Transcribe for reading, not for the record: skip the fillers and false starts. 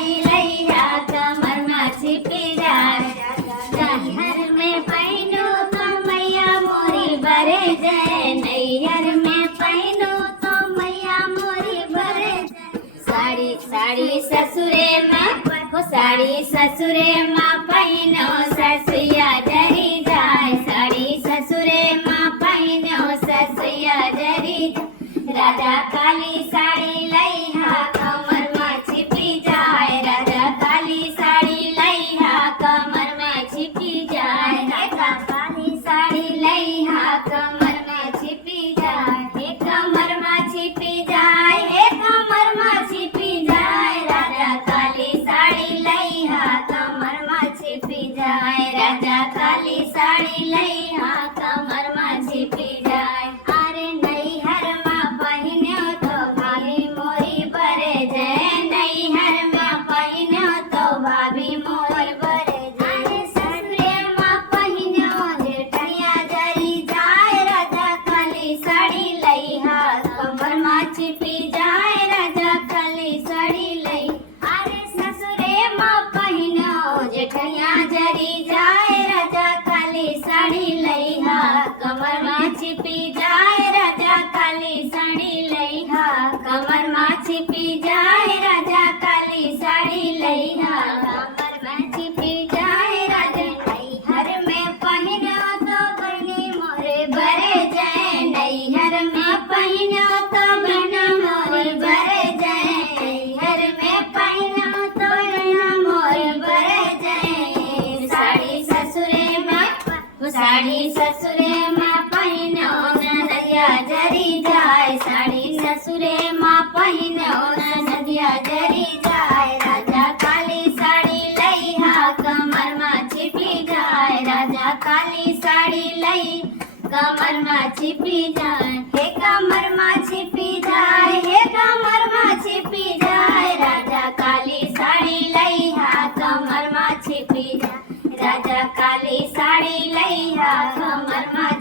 साड़ी लैया कमर में छिपी जाए। नैहर में पहनो तो मैया मोरी बरे जाए, नैहर में पहनो तो मैया मोरी बरे जाए। साड़ी साड़ी ससुरे में हो, साड़ी ससुरे में पहनो ससुया जरी जाए। साड़ी ससुरे में पहनो ससुया जरी जाए। राजा काली साड़ी लैहा कमर में छिपी जाए, राजा काली साड़ी लैहा कमर में छिपी जाए। राजा काली साड़ी लैहा कमर में छिपी जाए, हे कमर में छिपी जाए, हे कमर में छिपी जाए। राजा काली साड़ी लैहा कमर में छिपी जाए, राजा काली साड़ी लैहा कमर में छिपी जाए। अरे नैहर में पहिनो तो भाभी मोरी बरे जाए, नैहर में पहिनो तो भाभी मोरी बरे जाए। ससुरे में पहिनो जेठनिया जरी जाए, राजा काली साड़ी लैहा कमर में छिपी जाए, राजा काली साड़ी लै। अरे ससुरे में पहिनो जेठनिया जरी जाए, राजा काली साड़ी लैहा कमर में छिपी जाए, राजा काली साड़ी लैहा कमर में छिपी जाए, राजा काली साड़ी लैहा कमर में छिपी जाए। राजा नैहर में पहिनो तो बहनी मोरे बरे जाए, नैहर में पहिनो तो बहना मोरे बरे जाए, नैहर में पहिनो तो बहना मोरे बरे जाए। साड़ी ससुरे में, साड़ी ससुरे में पहिनो नदिया जरी जाए, साड़ी ससुरे में पहिनो नदिया जरी जाए। राजा काली साड़ी लैहा कमर में छिपी जाए, राजा काली साड़ी लै कमर में छिपी जाए, हे कमर में छिपी जाए, हे कमर में छिपी जाए। राजा काली साड़ी लैहा कमर में छिपी जाए, राजा काली साड़ी लैहा कमर में